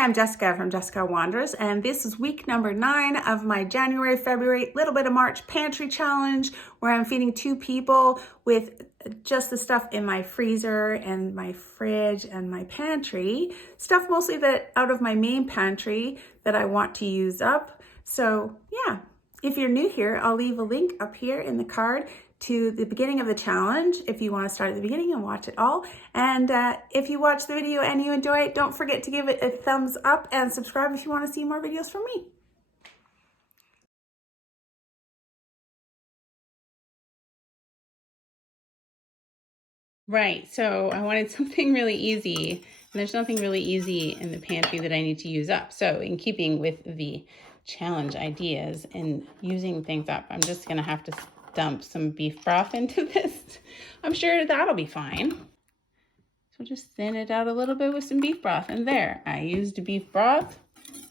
Hi, I'm Jessica from Jessica Wanders, and this is week number 9 of my January, February, little bit of March pantry challenge, where I'm feeding 2 people with just the stuff in my freezer and my fridge and my pantry, stuff mostly that out of my main pantry that I want to use up. So yeah, if you're new here, I'll leave a link up here in the card to the beginning of the challenge if you want to start at the beginning and watch it all. And if you watch the video and you enjoy it, don't forget to give it a thumbs up and subscribe if you want to see more videos from me. Right, so I wanted something really easy, and there's nothing really easy in the pantry that I need to use up. So in keeping with the challenge ideas and using things up, I'm just gonna have to dump some beef broth into this. I'm sure that'll be fine. So just thin it out a little bit with some beef broth, and there, I used beef broth.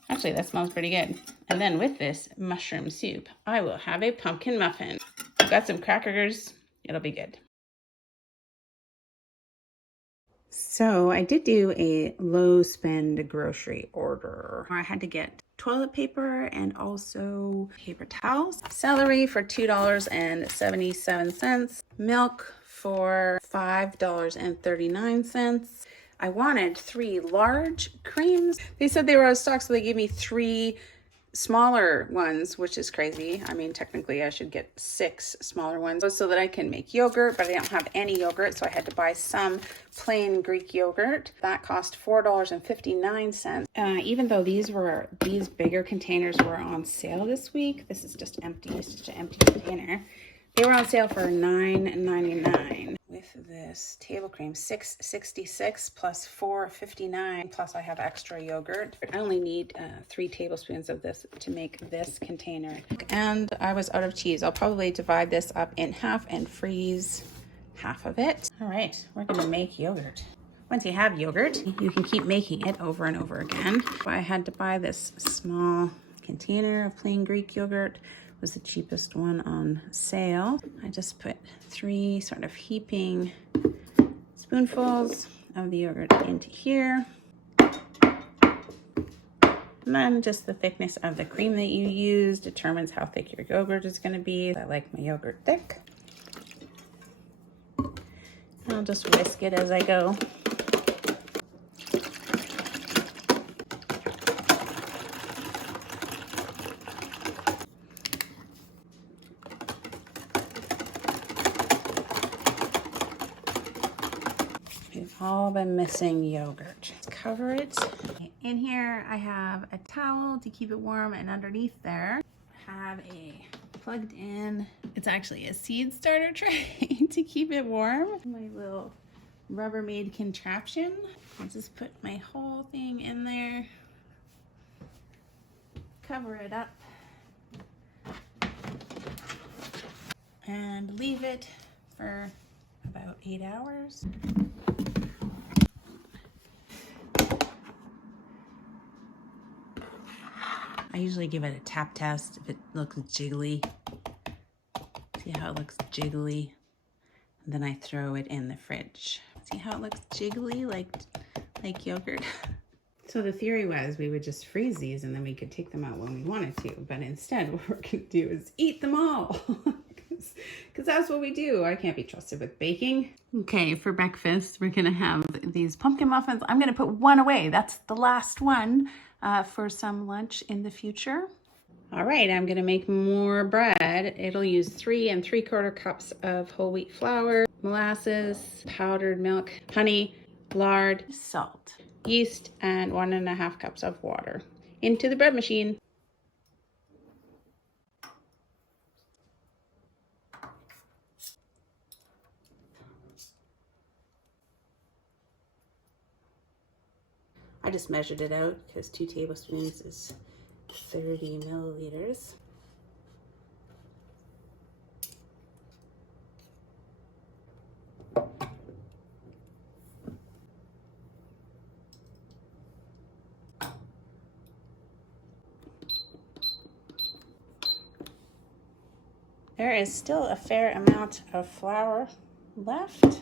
Actually, that smells pretty good. And then with this mushroom soup, I will have a pumpkin muffin. I've got some crackers, it'll be good. So I did do a low spend grocery order. I had to get toilet paper and also paper towels. Celery for $2.77. Milk for $5.39. I wanted 3 large creams. They said they were out of stock, so they gave me 3 smaller ones, which is crazy. I mean, technically I should get 6 smaller ones so that I can make yogurt, but I don't have any yogurt, so I had to buy some plain Greek yogurt. That cost $4.59. Even though these bigger containers were on sale this week, this is just empty. It's just an empty container. They were on sale for $9.99. With this table cream, $6.66 plus $4.59, plus I have extra yogurt. I only need 3 tablespoons of this to make this container. And I was out of cheese. I'll probably divide this up in half and freeze half of it. All right, we're gonna make yogurt. Once you have yogurt, you can keep making it over and over again. I had to buy this small container of plain Greek yogurt. It was the cheapest one on sale. I just put 3 sort of heaping spoonfuls of the yogurt into here. And then just the thickness of the cream that you use determines how thick your yogurt is gonna be. I like my yogurt thick. I'll just whisk it as I go. We've all been missing yogurt. Let's cover it. In here, I have a towel to keep it warm, and underneath there, I have a plugged in, it's actually a seed starter tray to keep it warm. My little Rubbermaid contraption. I'll just put my whole thing in there, cover it up, and leave it for about 8 hours. I usually give it a tap test if it looks jiggly. See how it looks jiggly? And then I throw it in the fridge. See how it looks jiggly, like yogurt? So the theory was we would just freeze these and then we could take them out when we wanted to. But instead, what we're gonna do is eat them all. Because that's what we do. I can't be trusted with baking. Okay, for breakfast, we're gonna have these pumpkin muffins. I'm gonna put one away. That's the last one for some lunch in the future. All right, I'm gonna make more bread. It'll use 3 3/4 cups of whole wheat flour, molasses, powdered milk, honey, lard, salt, yeast, and 1 1/2 cups of water into the bread machine. I just measured it out because 2 tablespoons is 30 milliliters. There is still a fair amount of flour left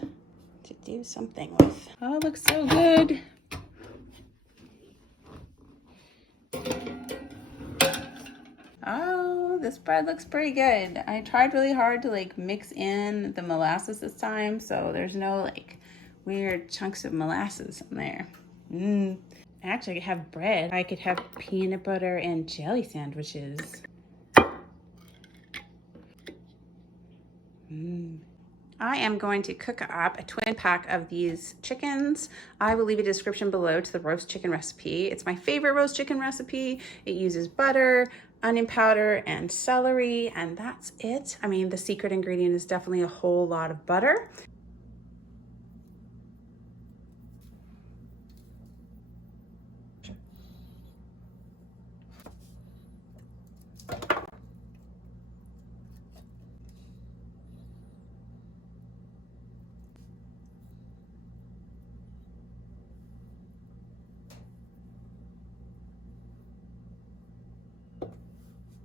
to do something with. Oh, it looks so good. Oh, this bread looks pretty good. I tried really hard to like mix in the molasses this time, so there's no like weird chunks of molasses in there. Actually, I could have bread. I could have peanut butter and jelly sandwiches. I am going to cook up a twin pack of these chickens. I will leave a description below to the roast chicken recipe. It's my favorite roast chicken recipe. It uses butter, onion powder, and celery, and that's it. I mean, the secret ingredient is definitely a whole lot of butter.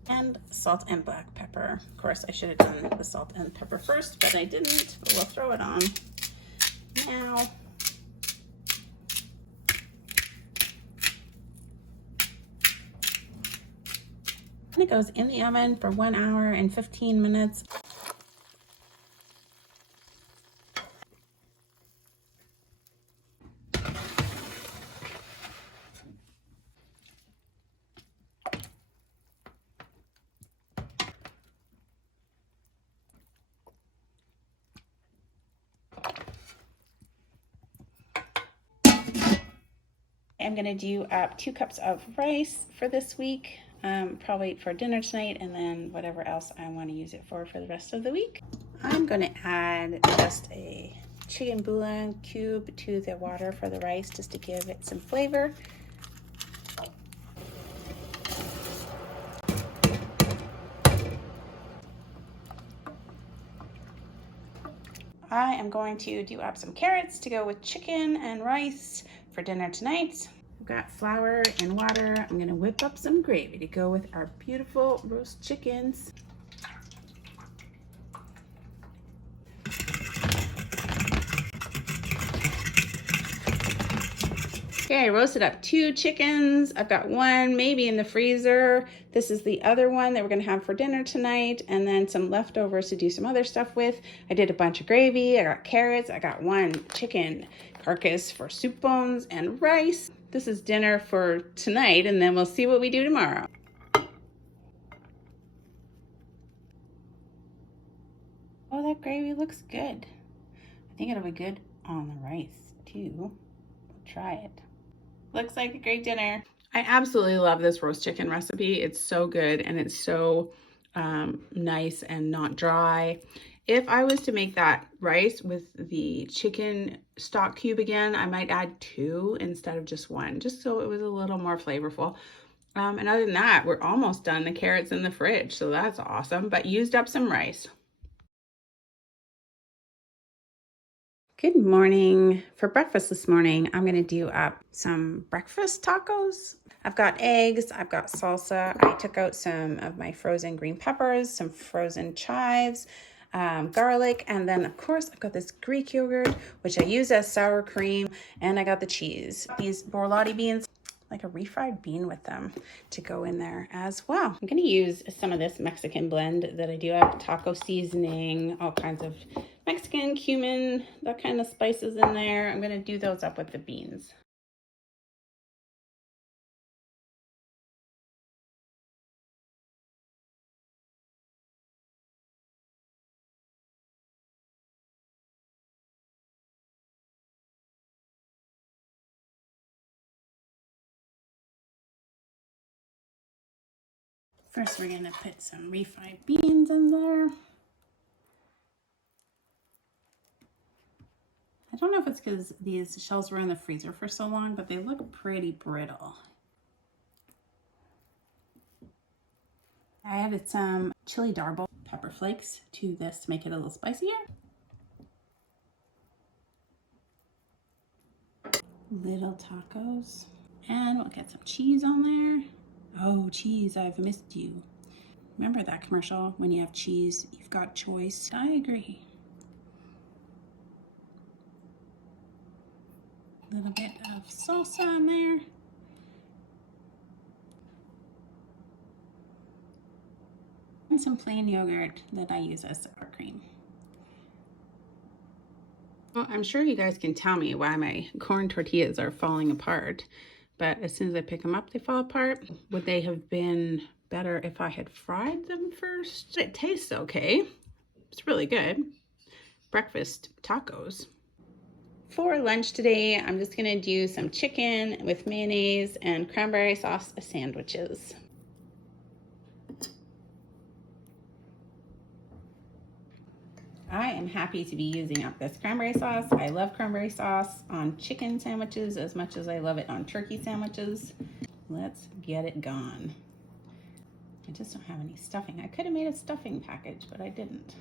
And salt and black pepper. Of course, I should have done the salt and pepper first, but I didn't, but we'll throw it on now. And it goes in the oven for 1 hour and 15 minutes. I'm gonna do up 2 cups of rice for this week, probably for dinner tonight, and then whatever else I want to use it for the rest of the week. I'm gonna add just a chicken bouillon cube to the water for the rice just to give it some flavor. I am going to do up some carrots to go with chicken and rice for dinner tonight. I've got flour and water. I'm gonna whip up some gravy to go with our beautiful roast chickens. Okay, I roasted up 2 chickens. I've got 1 maybe in the freezer. This is the other one that we're gonna have for dinner tonight, and then some leftovers to do some other stuff with. I did a bunch of gravy. I got carrots. I got 1 chicken carcass for soup bones and rice. This is dinner for tonight, and then we'll see what we do tomorrow. Oh, that gravy looks good. I think it'll be good on the rice too. We'll try it. Looks like a great dinner. I absolutely love this roast chicken recipe. It's so good and it's so nice and not dry. If I was to make that rice with the chicken stock cube again, I might add 2 instead of just 1, just so it was a little more flavorful. And other than that, we're almost done. The carrots in the fridge, so that's awesome, but used up some rice. Good morning. For breakfast this morning, I'm gonna do up some breakfast tacos. I've got eggs, I've got salsa. I took out some of my frozen green peppers, some frozen chives, garlic, and then of course I've got this Greek yogurt, which I use as sour cream, and I got the cheese. These borlotti beans, like a refried bean with them to go in there as well. I'm gonna use some of this Mexican blend that I do have, taco seasoning, all kinds of Mexican, cumin, that kind of spices in there. I'm gonna do those up with the beans. First, we're gonna put some refried beans in there. I don't know if it's because these shells were in the freezer for so long, but they look pretty brittle. I added some chili darble pepper flakes to this to make it a little spicier. Little tacos. And we'll get some cheese on there. Oh, cheese, I've missed you. Remember that commercial? When you have cheese, you've got choice. I agree. A little bit of salsa in there. And some plain yogurt that I use as sour cream. Well, I'm sure you guys can tell me why my corn tortillas are falling apart, but as soon as I pick them up, they fall apart. Would they have been better if I had fried them first? It tastes okay. It's really good. Breakfast tacos. For lunch today, I'm just gonna do some chicken with mayonnaise and cranberry sauce sandwiches. I am happy to be using up this cranberry sauce. I love cranberry sauce on chicken sandwiches as much as I love it on turkey sandwiches. Let's get it gone. I just don't have any stuffing. I could have made a stuffing package, but I didn't.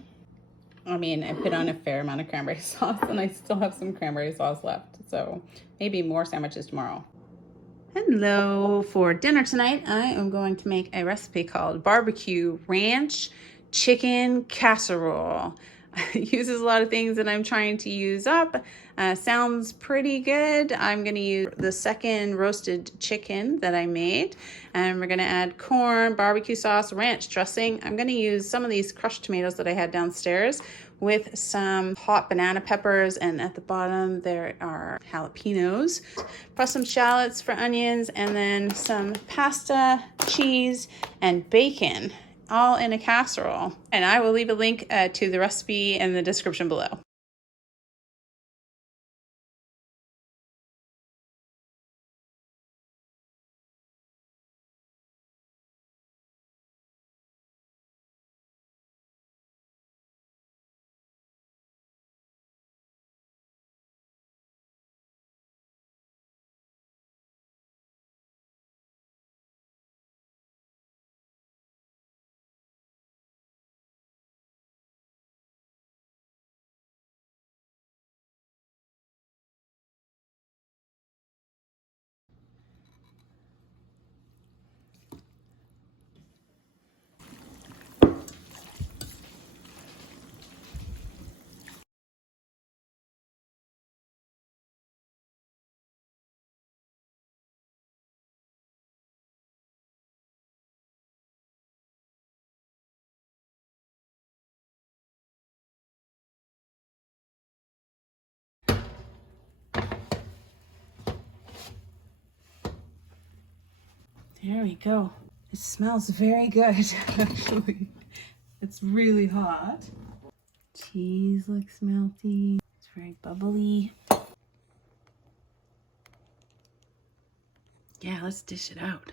I mean, I put on a fair amount of cranberry sauce and I still have some cranberry sauce left. So maybe more sandwiches tomorrow. Hello, for dinner tonight, I am going to make a recipe called BBQ RANCH CHICKEN CASSEROLE. It uses a lot of things that I'm trying to use up. Sounds pretty good. I'm gonna use the second roasted chicken that I made, and we're gonna add corn, barbecue sauce, ranch dressing. I'm gonna use some of these crushed tomatoes that I had downstairs with some hot banana peppers, and at the bottom there are jalapenos. Plus some shallots for onions, and then some pasta, cheese, and bacon, all in a casserole. And I will leave a link to the recipe in the description below. There we go. It smells very good, actually. It's really hot. Cheese looks melty. It's very bubbly. Yeah, let's dish it out.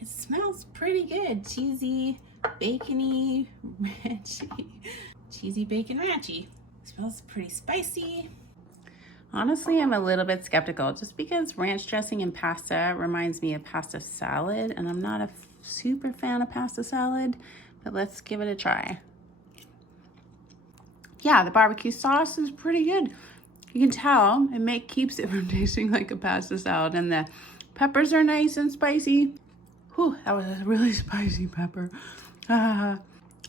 It smells pretty good. Cheesy, bacony, ranchy. Cheesy, bacon, ranchy. It smells pretty spicy. Honestly, I'm a little bit skeptical just because ranch dressing and pasta reminds me of pasta salad, and I'm not a super fan of pasta salad, but let's give it a try. Yeah, the barbecue sauce is pretty good. You can tell it keeps it from tasting like a pasta salad, and the peppers are nice and spicy. Whew, that was a really spicy pepper. I'm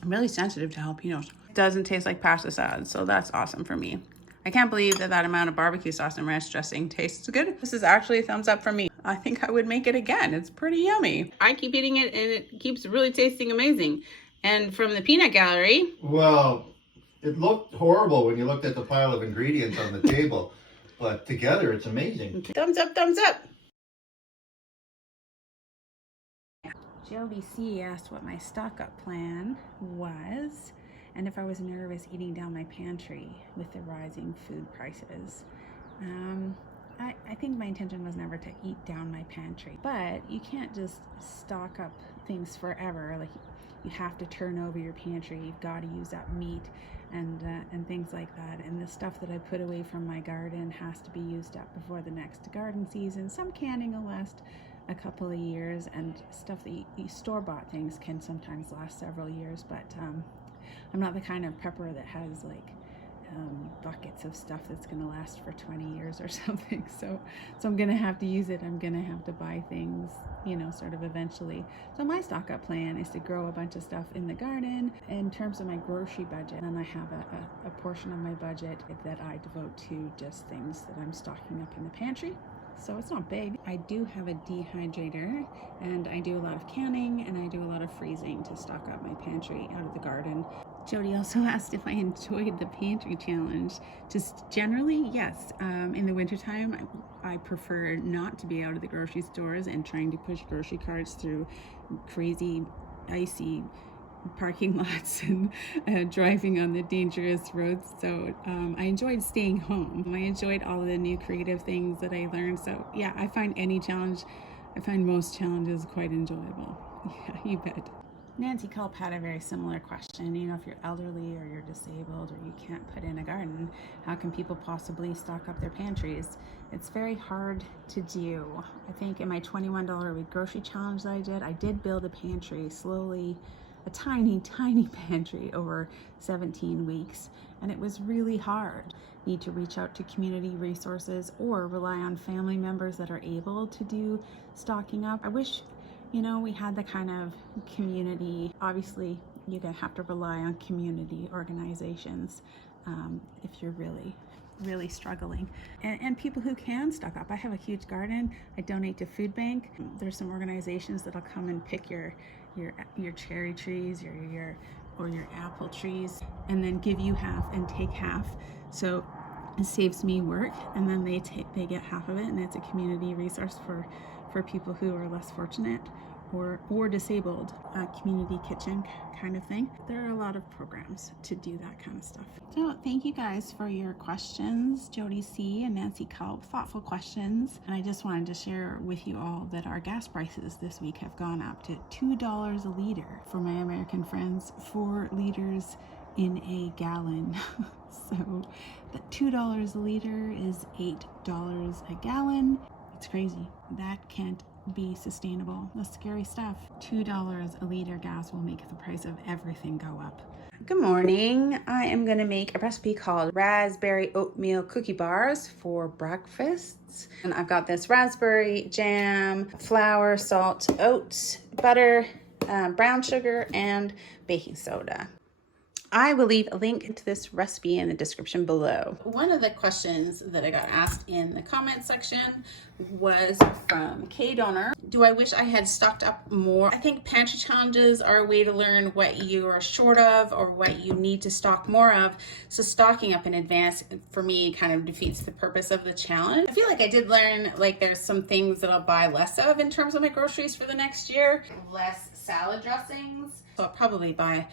really sensitive to jalapenos. It doesn't taste like pasta salad, so that's awesome for me. I can't believe that amount of barbecue sauce and ranch dressing tastes good. This is actually a thumbs up from me. I think I would make it again. It's pretty yummy. I keep eating it and it keeps really tasting amazing. And from the peanut gallery. Well, it looked horrible when you looked at the pile of ingredients on the table, but together it's amazing. Thumbs up, thumbs up. Jody C asked what my stock up plan was, and if I was nervous eating down my pantry with the rising food prices. I think my intention was never to eat down my pantry, but you can't just stock up things forever. Like, you have to turn over your pantry. You've got to use up meat and things like that. And the stuff that I put away from my garden has to be used up before the next garden season. Some canning will last a couple of years, and stuff that you store-bought things can sometimes last several years, but I'm not the kind of prepper that has like buckets of stuff that's going to last for 20 years or something. So I'm going to have to use it. I'm going to have to buy things, you know, sort of eventually. So my stock up plan is to grow a bunch of stuff in the garden. In terms of my grocery budget, and I have a portion of my budget that I devote to just things that I'm stocking up in the pantry. so it's not big. I do have a dehydrator, and I do a lot of canning, and I do a lot of freezing to stock up my pantry out of the garden. Jody also asked if I enjoyed the pantry challenge. Just generally, yes. In the wintertime, I prefer not to be out of the grocery stores and trying to push grocery carts through crazy, icy parking lots and driving on the dangerous roads. So I enjoyed staying home. I enjoyed all of the new creative things that I learned. So yeah, I find most challenges quite enjoyable. Yeah, you bet. Nancy Culp had a very similar question. You know, if you're elderly or you're disabled or you can't put in a garden, how can people possibly stock up their pantries? It's very hard to do. I think in my $21 a week grocery challenge that I did build a pantry slowly, a tiny pantry over 17 weeks, and it was really hard. Need to reach out to community resources or rely on family members that are able to do stocking up. I wish, you know, we had the kind of community. Obviously, you're gonna have to rely on community organizations if you're really struggling, and people who can stock up. I have a huge garden. I donate to food bank. There's some organizations that'll come and pick your cherry trees or your apple trees, and then give you half and take half. So it saves me work, and then they get half of it, and it's a community resource for people who are less fortunate or disabled. A community kitchen kind of thing. There are a lot of programs to do that kind of stuff. So thank you guys for your questions, Jody C. and Nancy Culp. Thoughtful questions. And I just wanted to share with you all that our gas prices this week have gone up to $2 a liter. For my American friends, 4 liters in a gallon. So the $2 a liter is $8 a gallon. It's crazy. That can't be sustainable. That's scary stuff. $2 a liter gas will make the price of everything go up. Good morning. I am going to make a recipe called raspberry oatmeal cookie bars for breakfasts. And I've got this raspberry jam, flour, salt, oats, butter, brown sugar, and baking soda. I will leave a link to this recipe in the description below. One of the questions that I got asked in the comment section was from K Donor. Do I wish I had stocked up more? I think pantry challenges are a way to learn what you are short of or what you need to stock more of. So stocking up in advance for me kind of defeats the purpose of the challenge. I feel like I did learn like there's some things that I'll buy less of in terms of my groceries for the next year. Less salad dressings. So I'll probably buy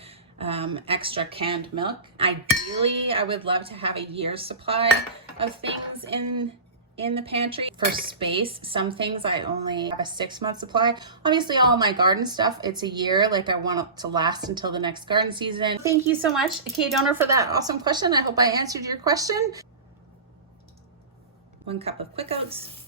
extra canned milk. Ideally, I would love to have a year's supply of things in the pantry. For space, some things I only have a 6-month supply. Obviously, all my garden stuff, it's a year. Like I want it to last until the next garden season. Thank you so much, K Donor, for that awesome question. I hope I answered your question. 1 cup of quick oats.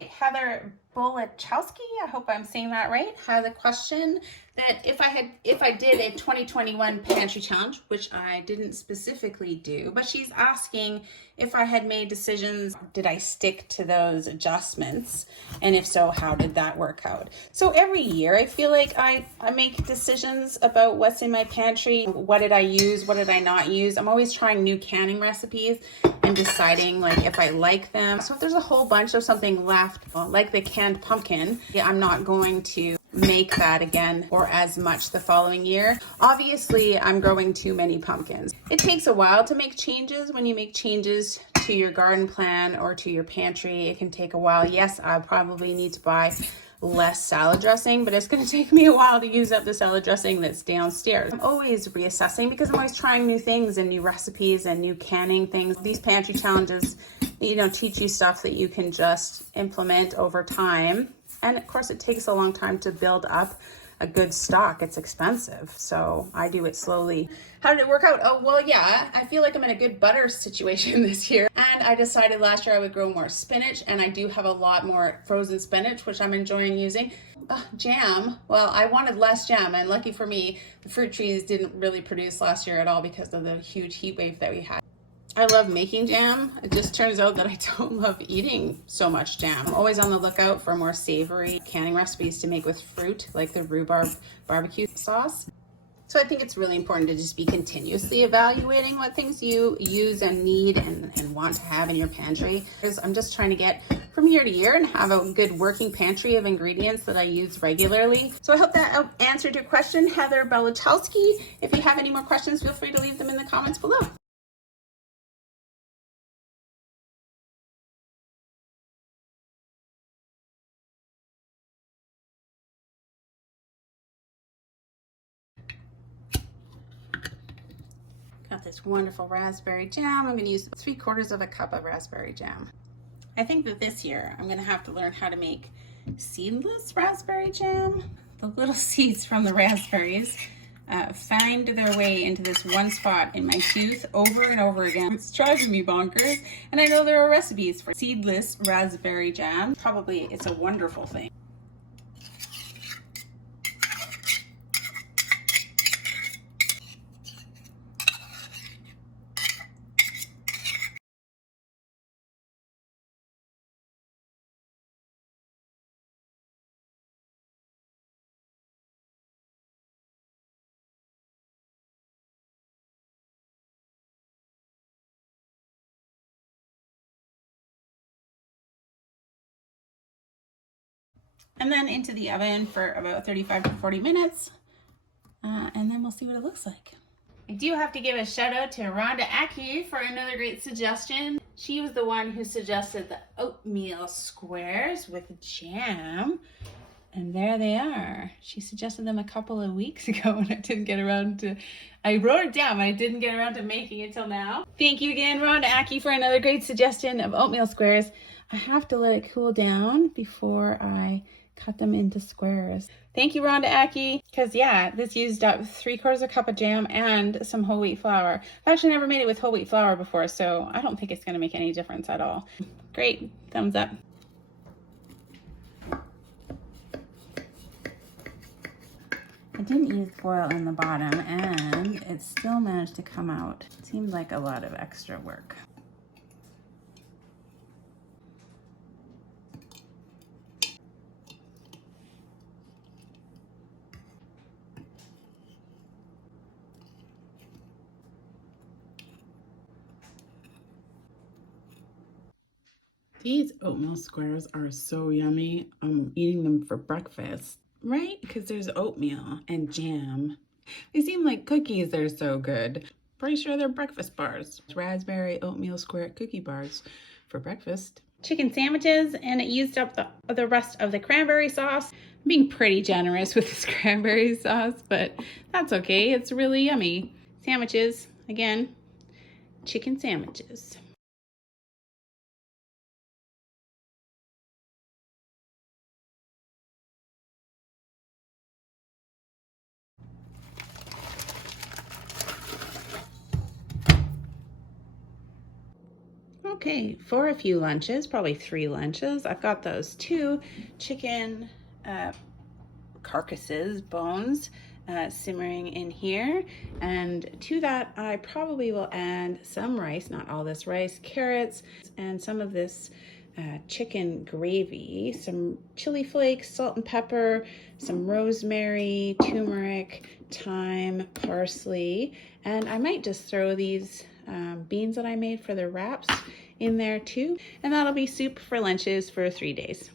Heather Bolachowski, I hope I'm saying that right, had a question that if I did a 2021 pantry challenge, which I didn't specifically do, but she's asking if I had made decisions, did I stick to those adjustments? And if so, how did that work out? So every year I feel like I make decisions about what's in my pantry. What did I use? What did I not use? I'm always trying new canning recipes and deciding like if I like them. So if there's a whole bunch of something left, like the canned pumpkin, I'm not going to make that again or as much the following year. Obviously, I'm growing too many pumpkins. It takes a while to make changes. When you make changes to your garden plan or to your pantry, it can take a while. Yes, I'll probably need to buy less salad dressing, but it's going to take me a while to use up the salad dressing that's downstairs. I'm always reassessing because I'm always trying new things and new recipes and new canning things. These pantry challenges, teach you stuff that you can just implement over time. And of course, it takes a long time to build up a good stock. It's expensive, so I do it slowly. How did it work out? Oh, well, yeah, I feel like I'm in a good butter situation this year. And I decided last year I would grow more spinach, and I do have a lot more frozen spinach, which I'm enjoying using. Jam, well, I wanted less jam, and lucky for me, the fruit trees didn't really produce last year at all because of the huge heat wave that we had. I love making jam. It just turns out that I don't love eating so much jam. I'm always on the lookout for more savory canning recipes to make with fruit, like the rhubarb barbecue sauce. So I think it's really important to just be continuously evaluating what things you use and need and want to have in your pantry. Because I'm just trying to get from year to year and have a good working pantry of ingredients that I use regularly. So I hope that answered your question, Heather Belachowski. If you have any more questions, feel free to leave them in the comments below. Got this wonderful raspberry jam. I'm going to use 3/4 cup of raspberry jam. I think that this year I'm going to have to learn how to make seedless raspberry jam. The little seeds from the raspberries find their way into this one spot in my tooth over and over again. It's driving me bonkers. And I know there are recipes for seedless raspberry jam. Probably it's a wonderful thing. And then into the oven for about 35 to 40 minutes. And then we'll see what it looks like. I do have to give a shout out to Rhonda Aki for another great suggestion. She was the one who suggested the oatmeal squares with jam. And there they are. She suggested them a couple of weeks ago and I didn't get around to, I wrote it down, but I didn't get around to making it till now. Thank you again, Rhonda Aki, for another great suggestion of oatmeal squares. I have to let it cool down before I cut them into squares. Thank you, Rhonda Aki, because yeah, this used up 3/4 cup of jam and some whole wheat flour. I've actually never made it with whole wheat flour before, so I don't think it's gonna make any difference at all. Great, thumbs up. I didn't use foil in the bottom and it still managed to come out. It seemed like a lot of extra work. These oatmeal squares are so yummy. I'm eating them for breakfast, right? Because there's oatmeal and jam. They seem like cookies, they're so good. Pretty sure they're breakfast bars. Raspberry oatmeal square cookie bars for breakfast. Chicken sandwiches, and it used up the rest of the cranberry sauce. I'm being pretty generous with this cranberry sauce, but that's okay. It's really yummy. Sandwiches, again, chicken sandwiches. Okay, for a few lunches, probably 3 lunches, I've got those 2 chicken carcasses, bones, simmering in here. And to that, I probably will add some rice, not all this rice, carrots, and some of this chicken gravy, some chili flakes, salt and pepper, some rosemary, turmeric, thyme, parsley, and I might just throw these beans that I made for the wraps in there too, and that'll be soup for lunches for 3 days.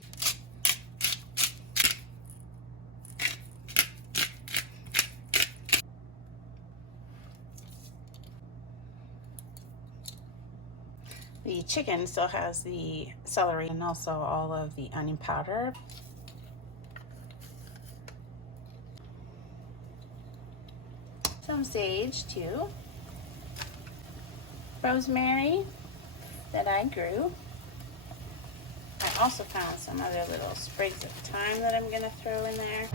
The chicken still has the celery and also all of the onion powder. Some sage too. Rosemary that I grew. I also found some other little sprigs of thyme that I'm gonna throw in there.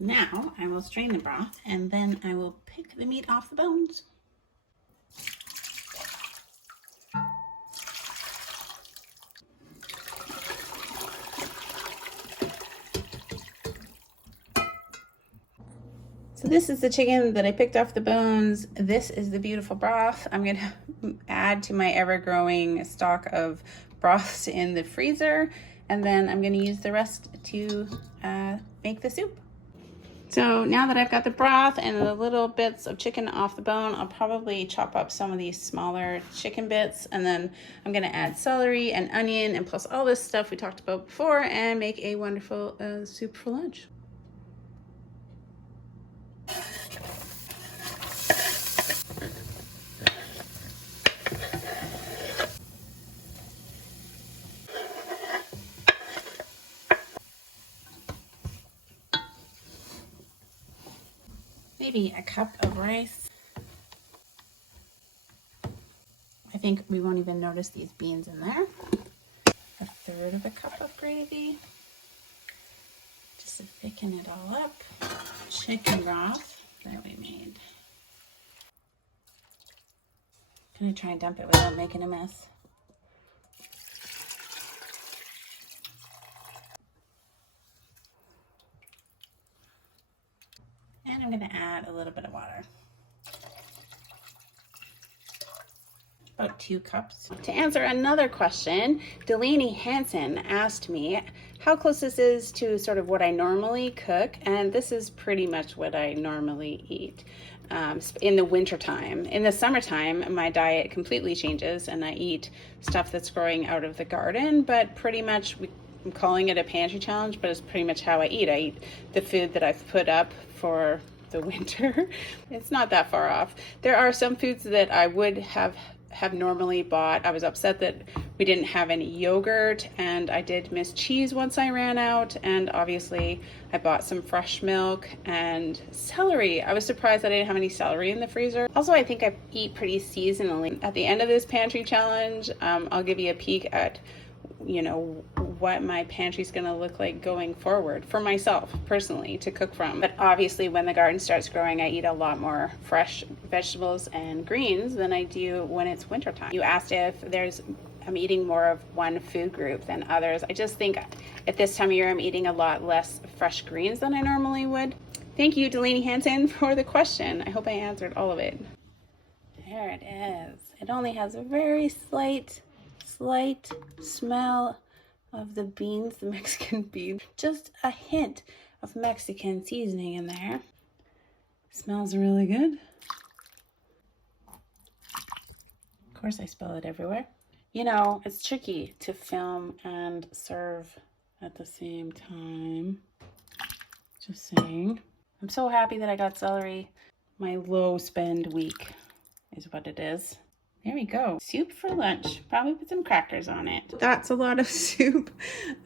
Now I will strain the broth and then I will pick the meat off the bones. So this is the chicken that I picked off the bones. This is the beautiful broth I'm gonna add to my ever-growing stock of broths in the freezer. And then I'm gonna use the rest to make the soup. So now that I've got the broth and the little bits of chicken off the bone, I'll probably chop up some of these smaller chicken bits, and then I'm gonna add celery and onion and plus all this stuff we talked about before and make a wonderful soup for lunch. Maybe a cup of rice. I think we won't even notice these beans in there. A third of a cup of gravy, just to thicken it all up. Chicken broth that we made. I'm gonna try and dump it without making a mess. And I'm gonna add a little bit of water. About 2 cups. To answer another question, Delaney Hansen asked me how close this is to sort of what I normally cook, and this is pretty much what I normally eat in the winter time. In the summertime, my diet completely changes and I eat stuff that's growing out of the garden, but pretty much I'm calling it a pantry challenge, but it's pretty much how I eat. I eat the food that I've put up for the winter. It's not that far off. There are some foods that I would have normally bought. I was upset that we didn't have any yogurt, and I did miss cheese once I ran out, and obviously I bought some fresh milk and celery. I was surprised that I didn't have any celery in the freezer. Also, I think I eat pretty seasonally. At the end of this pantry challenge, I'll give you a peek at what my pantry's gonna look like going forward for myself personally to cook from. But obviously when the garden starts growing, I eat a lot more fresh vegetables and greens than I do when it's wintertime. You asked if I'm eating more of one food group than others. I just think at this time of year I'm eating a lot less fresh greens than I normally would. Thank you, Delaney Hansen, for the question. I hope I answered all of it. There it is. It only has a very slight smell of the beans, the Mexican beans. Just a hint of Mexican seasoning in there. Smells really good. Of course I spill it everywhere. You know, it's tricky to film and serve at the same time. Just saying. I'm so happy that I got celery. My low spend week is what it is. There we go. Soup for lunch. Probably put some crackers on it. That's a lot of soup.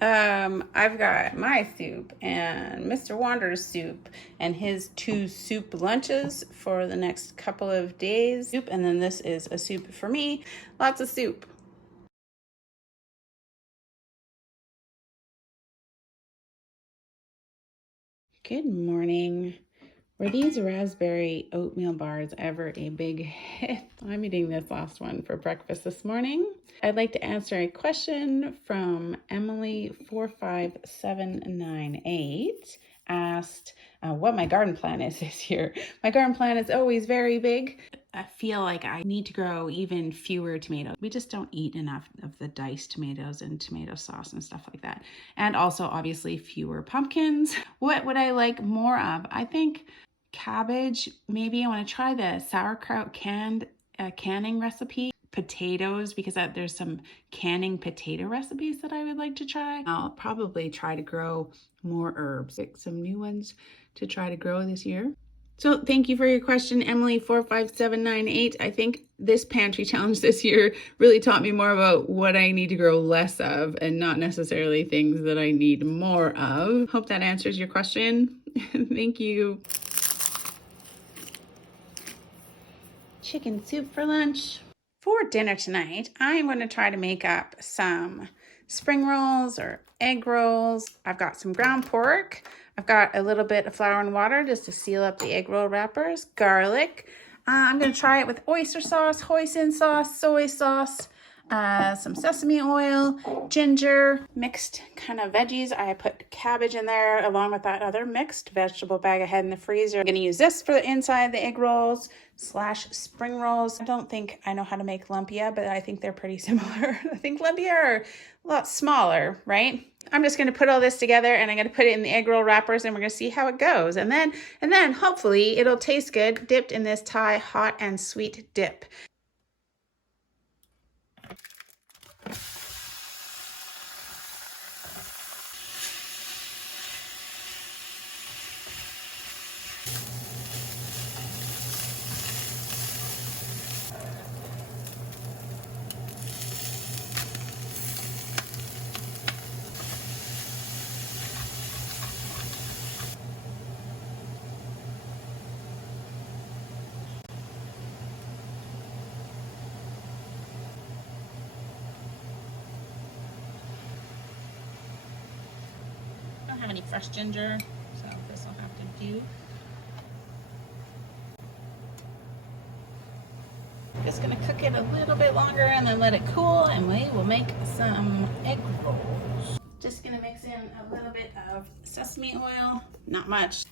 I've got my soup and Mr. Wander's soup and his 2 soup lunches for the next couple of days. Soup, and then this is a soup for me. Lots of soup. Good morning. Were these raspberry oatmeal bars ever a big hit? I'm eating this last one for breakfast this morning. I'd like to answer a question from Emily45798. Asked what my garden plan is this year. My garden plan is always very big. I feel like I need to grow even fewer tomatoes. We just don't eat enough of the diced tomatoes and tomato sauce and stuff like that. And also obviously fewer pumpkins. What would I like more of? I think cabbage. Maybe I want to try the sauerkraut canning recipe. Potatoes, because there's some canning potato recipes that I would like to try. I'll probably try to grow more herbs. Pick some new ones to try to grow this year. So thank you for your question, Emily45798. I think this pantry challenge this year really taught me more about what I need to grow less of and not necessarily things that I need more of. Hope that answers your question. Thank you. Chicken soup for lunch. For dinner tonight, I'm going to try to make up some spring rolls or egg rolls. I've got some ground pork. I've got a little bit of flour and water just to seal up the egg roll wrappers. Garlic. I'm going to try it with oyster sauce, hoisin sauce, soy sauce, some sesame oil, ginger, mixed kind of veggies. I put cabbage in there along with that other mixed vegetable bag I had in the freezer. I'm gonna use this for the inside the egg rolls / spring rolls. I don't think I know how to make lumpia, but I think they're pretty similar. I think lumpia are a lot smaller, right? I'm just gonna put all this together and I'm gonna put it in the egg roll wrappers and we're gonna see how it goes. And then hopefully it'll taste good dipped in this Thai hot and sweet dip. I don't have any fresh ginger, so this will have to do. Just gonna cook it a little bit longer and then let it cool and we will make some egg rolls. Just gonna mix in a little bit of sesame oil, not much.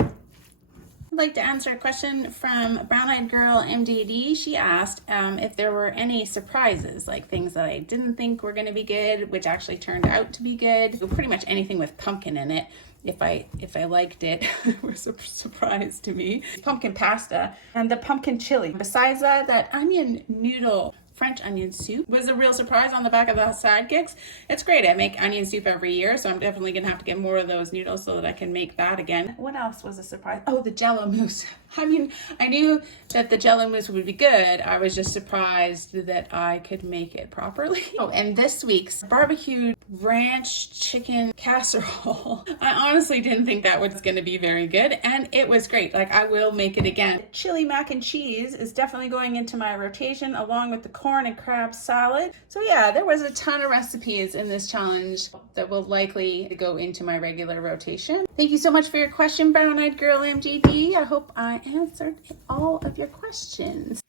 I'd like to answer a question from Brown Eyed Girl MDD. She asked if there were any surprises, like things that I didn't think were gonna be good, which actually turned out to be good. Pretty much anything with pumpkin in it. If I liked it, it was a surprise to me. Pumpkin pasta and the pumpkin chili. Besides that onion noodle French onion soup was a real surprise on the back of the sidekicks. It's great. I make onion soup every year, so I'm definitely gonna have to get more of those noodles so that I can make that again. What else was a surprise? Oh, the Jello mousse. I mean, I knew that the Jello mousse would be good. I was just surprised that I could make it properly. Oh, and this week's barbecue ranch chicken casserole. I honestly didn't think that was gonna be very good, and it was great. Like, I will make it again. Chili mac and cheese is definitely going into my rotation along with the corn and crab salad. So yeah, there was a ton of recipes in this challenge that will likely go into my regular rotation. Thank you so much for your question, Brown Eyed Girl MGD. I hope I answered all of your questions.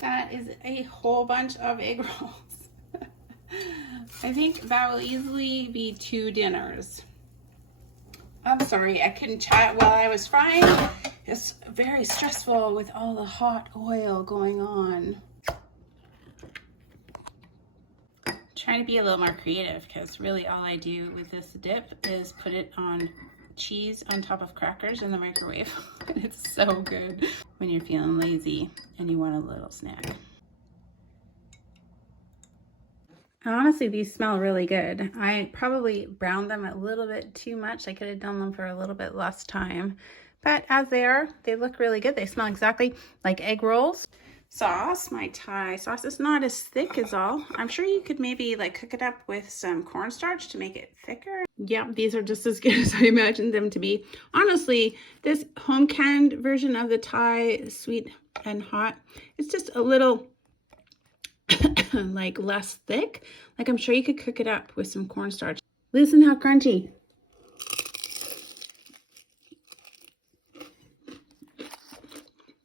That is a whole bunch of egg rolls. I think that will easily be 2 dinners. I'm sorry, I couldn't chat while I was frying. It's very stressful with all the hot oil going on. trying to be a little more creative because really all I do with this dip is put it on cheese on top of crackers in the microwave. And it's so good when you're feeling lazy and you want a little snack. Honestly, these smell really good. I probably browned them a little bit too much. I could have done them for a little bit less time. But as they are, they look really good. They smell exactly like egg rolls. Sauce, my Thai sauce is not as thick as all. I'm sure you could maybe like cook it up with some cornstarch to make it thicker. Yeah, these are just as good as I imagined them to be. Honestly, this home canned version of the Thai sweet and hot, it's just a little like less thick. Like I'm sure you could cook it up with some cornstarch. Listen how crunchy.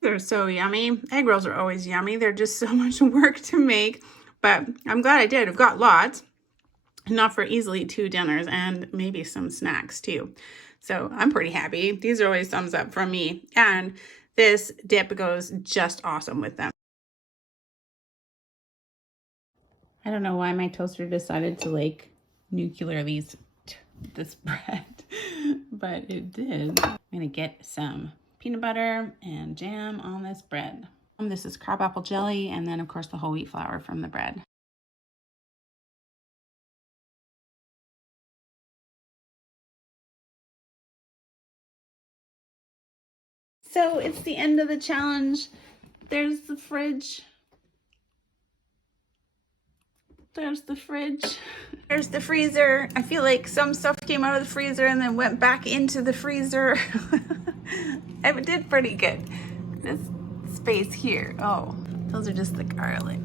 They're so yummy. Egg rolls are always yummy. They're just so much work to make, but I'm glad I did. I've got lots, enough for easily 2 dinners and maybe some snacks too. So I'm pretty happy. These are always thumbs up from me. And this dip goes just awesome with them. I don't know why my toaster decided to like nuclear this bread, but it did. I'm gonna get some peanut butter and jam on this bread. This is crabapple jelly, and then of course the whole wheat flour from the bread. So it's the end of the challenge. There's the fridge. There's the fridge. There's the freezer. I feel like some stuff came out of the freezer and then went back into the freezer. It did pretty good. This space here. Oh, those are just the garlic.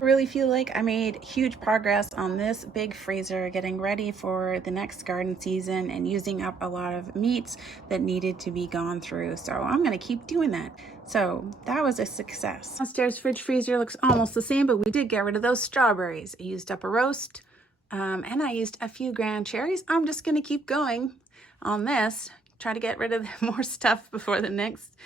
I really feel like I made huge progress on this big freezer, getting ready for the next garden season and using up a lot of meats that needed to be gone through. So I'm gonna keep doing that. So that was a success. Downstairs fridge freezer looks almost the same, but we did get rid of those strawberries. I used up a roast and I used a few grand cherries. I'm just gonna keep going on this. Try to get rid of more stuff before the next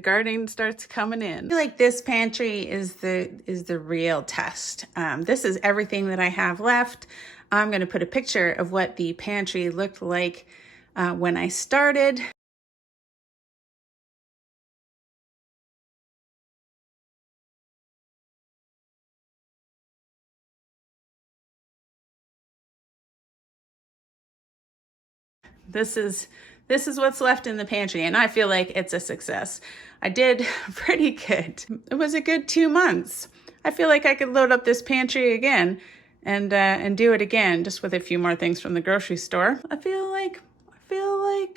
gardening starts coming in. I feel like this pantry is the real test. This is everything that I have left. I'm going to put a picture of what the pantry looked like when I started. This is what's left in the pantry, and I feel like it's a success. I did pretty good. It was a good 2 months. I feel like I could load up this pantry again and do it again, just with a few more things from the grocery store. I feel like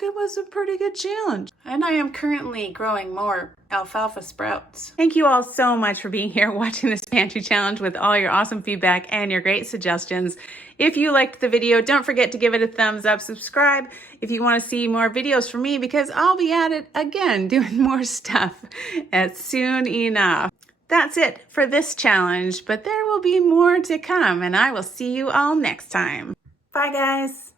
it was a pretty good challenge. And I am currently growing more alfalfa sprouts. Thank you all so much for being here watching this pantry challenge with all your awesome feedback and your great suggestions. If you liked the video, don't forget to give it a thumbs up, subscribe if you want to see more videos from me, because I'll be at it again doing more stuff soon enough. That's it for this challenge, but there will be more to come, and I will see you all next time. Bye guys.